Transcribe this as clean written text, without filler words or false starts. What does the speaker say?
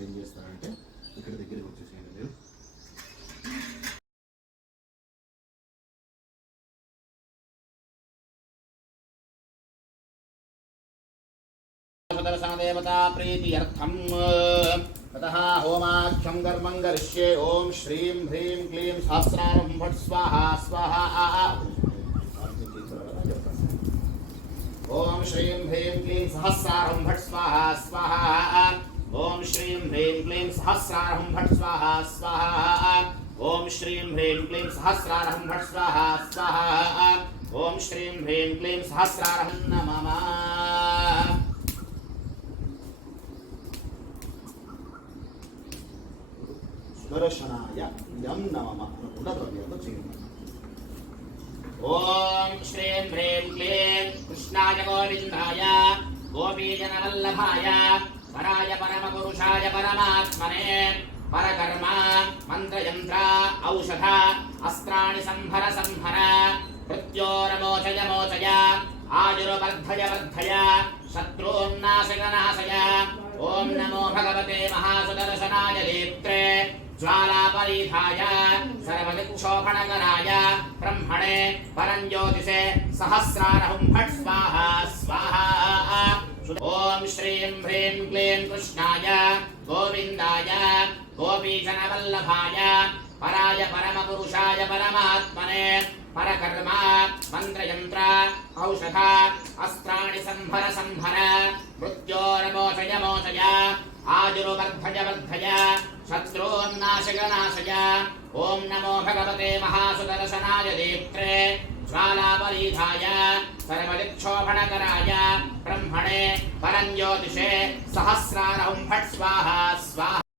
అప్పుడు ఏం చేస్తారంటే ఇక్కడ దగ్గరికి వచ్చేసేయండి మీరు. देवता प्रीत्यर्थम ततः होमाख्यं कर्मं करिष्ये. ओम श्रीं ह्रीं क्लीं सहस्रारं फट् स्वाहा स्वाहा. ओम श्रीं ह्रीं क्लीं सहस्रारं फट् स्वाहा स्वाहा. ओम श्रीं ह्रीं क्लीं सहस्रारं फट् स्वाहा स्वाहा. ओम श्रीं ह्रीं क्लीं सहस्रारं फट् स्वाहा स्वाहा. ओम श्रीं ह्रीं क्लीं सहस्रारं नमः. दर्शनाय यं नमः अनुकूल द्रव्यांతో చేయండి. ओम श्रीं ह्रीं क्लीं कृष्णाय गोविंदाय गोपीजनवल्लभाय पराय परमपुरुषाय परमात्मने परकर्म मंत्रयंत्र औषध अस्त्राणि संहर संहर मृत्योर्मोचय मोचय आयुर्वर्धय वर्धय शत्रून्नाशय नाशय. ओम नमो भगवते महासुदर्शनाय नेत्रे ज्वालापरीधाय सर्वदिक्षोभणकराय ब्रह्मणे परञ्ज्योतिषे सहस्रारहुं फट् स्वाहा स्वाहा. ओम श्रीं ह्रीं क्लीं कृष्णाय गोविंदाय गोपीजनवल्लभाय पराय परमपुरुषाय परमात्मने परकर्म मंत्रयंत्र औषध अस्त्राणि संहर संहर मृत्योर्मोचय मोचय आयुर्वर्धय वर्धय शत्रून्नाशय नाशय. ओम नमो भगवते महासुदर्शनाय नेत्रे ज्वालापरीधाय सर्वदिक्षोभणकराय ब्रह्मणे परञ्ज्योतिषे सहस्रारहुं फट् स्वाहा स्वाहा.